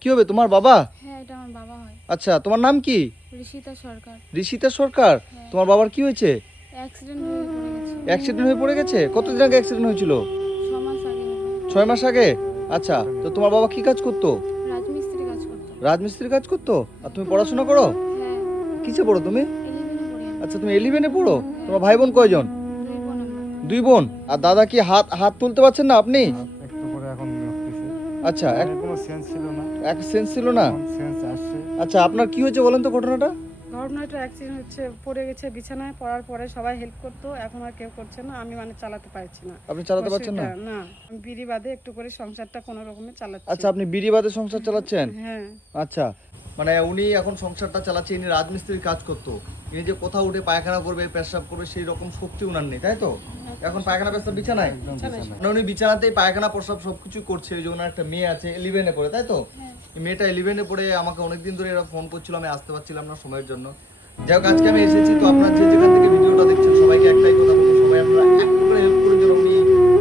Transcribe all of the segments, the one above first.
কি হবে তোমার বাবা? হ্যাঁ, এটা আমার বাবা হয়। আচ্ছা, তোমার নাম কি? ঋষিতা সরকার। ঋষিতা সরকার। হ্যাঁ। তোমার বাবার কি হয়েছে? অ্যাক্সিডেন্ট হয়ে পড়ে গেছে। অ্যাক্সিডেন্ট হয়ে পড়ে গেছে? কতদিন আগে অ্যাক্সিডেন্ট হয়েছিল? 6 মাস আগে হবে। 6 মাস আগে। আচ্ছা, তো তোমার বাবা কি কাজ করতো? রাজমিস্ত্রি কাজ করতো। রাজমিস্ত্রি কাজ করতো। আর তুমি পড়াশোনা করো? হ্যাঁ, কিসে পড়ো তুমি? 11 পড়ি আমি। আচ্ছা, তুমি 11-এ পড়ো। তোমার ভাই বোন কয়জন? 2 বোন আমরা। 2 বোন। আর দাদা কি হাত হাত তুলতে পারছেন না আপনি? একটু করে এখন উঠতেছে। আচ্ছা, কোনো সেন্স ছিল না, এক সেন্স ছিল না। সেন্স আসছে। আচ্ছা, আপনার কি হয়েছে বলেন তো ঘটনাটা? ঘটনাটা অ্যাক্সিডেন্ট হচ্ছে, পড়ে গেছে বিছানায়, পড়ার পরে সবাই হেল্প করতো, এখন আর কেউ করছে না। আমি চালাতে পারছি না। আপনি চালাতে পারছেন না? না, আমি বিড়ি বাদে একটু করে সংসারটা কোনো রকমে চালাচ্ছি। আচ্ছা, আপনি বিড়ি বাদে সংসার চালাচ্ছেন? হ্যাঁ। আচ্ছা, মানে উনি এখন সংসারটা চালাচ্ছে, ইনি রাজমিস্ত্রির কাজ করতো। ইনি যে কোথাও উঠে পায়খানা করবে, পেশাব করবে সেই রকম শক্তি উনার নেই, তাই তো? এখন পায়খানা পেশাব বিছানায়? মানে উনি বিছানাতেই পায়খানা প্রসাব সবকিছু করছে। ওই যে ওনার একটা মেয়ে আছে 11-এ পড়ে, তাই তো? এই মেয়েটা 11-এ পড়ে আমাকে অনেকদিন ধরে এরা ফোন করছিল, আমি আসতে পারছিলাম না সময়ের জন্য। যাই হোক, আজকে আমি এসেছি। তো আপনারা যে যেখান থেকে ভিডিওটা দেখছেন সবাইকে একটাই কথা বলবো, সবাই আপনারা একটু করে হেল্প করে যেন উনি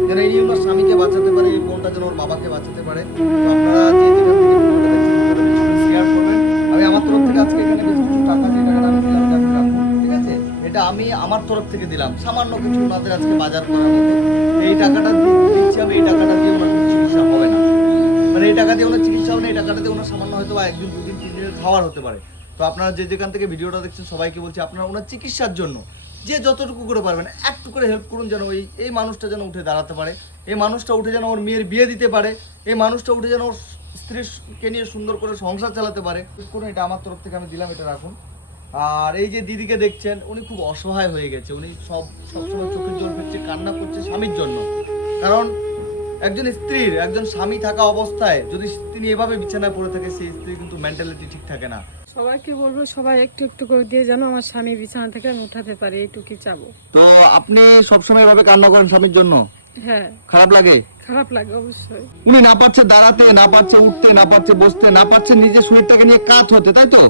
যেন এই ওনার স্বামীকে বাঁচাতে পারে, এই বোনটা যেন ওর বাবাকে বাঁচাতে পারে। তো আপনারা যে যেখান থেকে ভিডিওটা দেখছেন ভিডিওটা শেয়ার করবেন। আমি আমার তরফ থেকে আজকে এখানে বেশ কিছু টাকা যে টাকাটা আমি দিলাম, যে আপনি রাখুন, ঠিক আছে? এটা আমি আমার তরফ থেকে দিলাম, সামান্য কিছু ওনাদের আজকে বাজার করার মতো। এই টাকাটা দিচ্ছি আমি, এই টাকাটা দিয়ে ওনার কোনো চিকিৎসা হবে না। মানে এই টাকা দিয়ে ওনার চিকিৎসা হবে না, এই টাকাটা দিয়ে ওনার সামান্য হয়তো বা 1 দিন 2 দিন 3 দিনের খাওয়ার হতে পারে। তো আপনারা যে যেখান থেকে ভিডিওটা দেখছেন সবাইকে বলছি, আপনারা ওনার চিকিৎসার জন্য যে যতটুকু করে পারবেন একটু করে হেল্প করুন, যেন এই মানুষটা যেন উঠে দাঁড়াতে পারে, এই মানুষটা উঠে যেন ওর মেয়ের বিয়ে দিতে পারে, এই মানুষটা উঠে যেন ওর স্ত্রীকে নিয়ে সুন্দর করে সংসার চালাতে পারে। করুন, এটা আমার তরফ থেকে আমি দিলাম, এটা রাখুন। আর এই যে দিদিকে দেখছেন, উনি খুব অসহায় হয়ে গেছে। উনি সবসময় চোখের জল ফেলছে, কান্না করছে স্বামীর জন্য। কারণ একজন স্ত্রীর, একজন স্বামী থাকা অবস্থায় যদি তিনি এভাবে বিছানায় পড়ে থাকে, সেই স্ত্রী কিন্তু মেন্টালিটি ঠিক থাকে না। সবাইকে বলবো, সবাই একটু একটু করে দিয়ে যেন আমার স্বামী বিছানা থেকে আমি উঠাতে পারি, এইটুকুই চাবো। তো আপনি সবসময় এভাবে কান্না করেন স্বামীর জন্য? হ্যাঁ, খারাপ লাগে? খারাপ লাগে অবশ্যই। উনি না পারছে দাঁড়াতে, না পারছে উঠতে, না পারছে বসতে, না পারছে নিজের শরীরটাকে নিয়ে কাত হতে, তাই তো?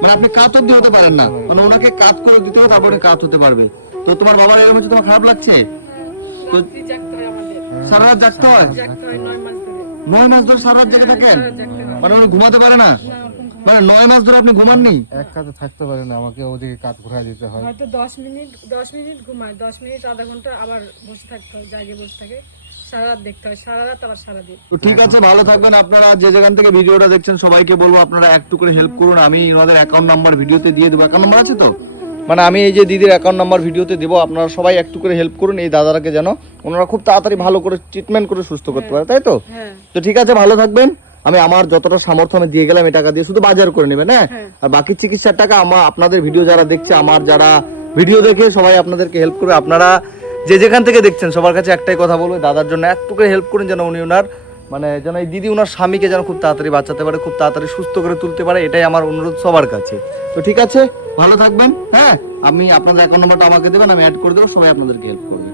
মানে আপনি কাত অব্দি হতে পারেন না, মানে ওনাকে কাত করে দিতে হবে, তারপরে কাত হতে পারবে। তো তোমার বাবার এরকম হচ্ছে, তোমার খারাপ লাগছে? রাত্রি জাগতে হয় আমাদের, সারা রাত জাগতে হয়? জাগতে হয় 9 মাস ধরে। 9 মাস ধরে সারা রাত জেগে থাকেন? জাগতে হয়। মানে উনি ঘুমাতে পারে না? না, ওরকম মানে 9 মাস ধরে আপনি ঘুমাননি? এক কাজে থাকতে পারে না, আমাকে ওদিকে কাজ ঘোরা দিতে হয়। হয়তো 10 মিনিট ঘুমায়, 10 মিনিট আধা ঘন্টা আবার বসে থাকতে হয়, জাগে বসে থাকে। সারা রাত দেখতে হয়, সারা রাত আবার সারাদিন। তো ঠিক আছে, ভালো থাকবেন। আপনারা যে যেখান থেকে ভিডিওটা দেখছেন সবাইকে বলবো আপনারা একটু করে হেল্প করুন। আমি ওনাদের অ্যাকাউন্ট নাম্বার ভিডিওতে দিয়ে দেবো। অ্যাকাউন্ট নাম্বার আছে তো? মানে আমি এই যে দিদির অ্যাকাউন্ট নাম্বার ভিডিওতে দেবো, আপনারা সবাই একটু করে হেল্প করুন এই দাদারাকে, যেন ওনারা খুব তাড়াতাড়ি ভালো করে ট্রিটমেন্ট করে সুস্থ করতে পারে, তাই তো? হ্যাঁ। তো ঠিক আছে, ভালো থাকবেন। আমি আমার যতটা সামর্থ্য আমি দিয়ে গেলাম, এই টাকা দিয়ে শুধু বাজার করে নেবেন, হ্যাঁ? আর বাকি চিকিৎসার টাকা আমার, আপনাদের ভিডিও যারা দেখছে, আমার যারা ভিডিও দেখে সবাই আপনাদেরকে হেল্প করবে। আপনারা যে যেখান থেকে দেখছেন সবার কাছে একটাই কথা বলবো, দাদার জন্য একটু করে হেল্প করুন, যেন উনি ওনার মানে যেন এই দিদি ওনার স্বামীকে যেন খুব তাড়াতাড়ি বাঁচাতে পারে, খুব তাড়াতাড়ি সুস্থ করে তুলতে পারে, এটাই আমার অনুরোধ সবার কাছে। তো ঠিক আছে, ভালো থাকবেন, হ্যাঁ? আমি আপনাদের অ্যাকাউন্ট নাম্বারটা আমাকে দেবেন, আমি অ্যাড করে দেবো, সবাই আপনাদেরকে হেল্প করবে।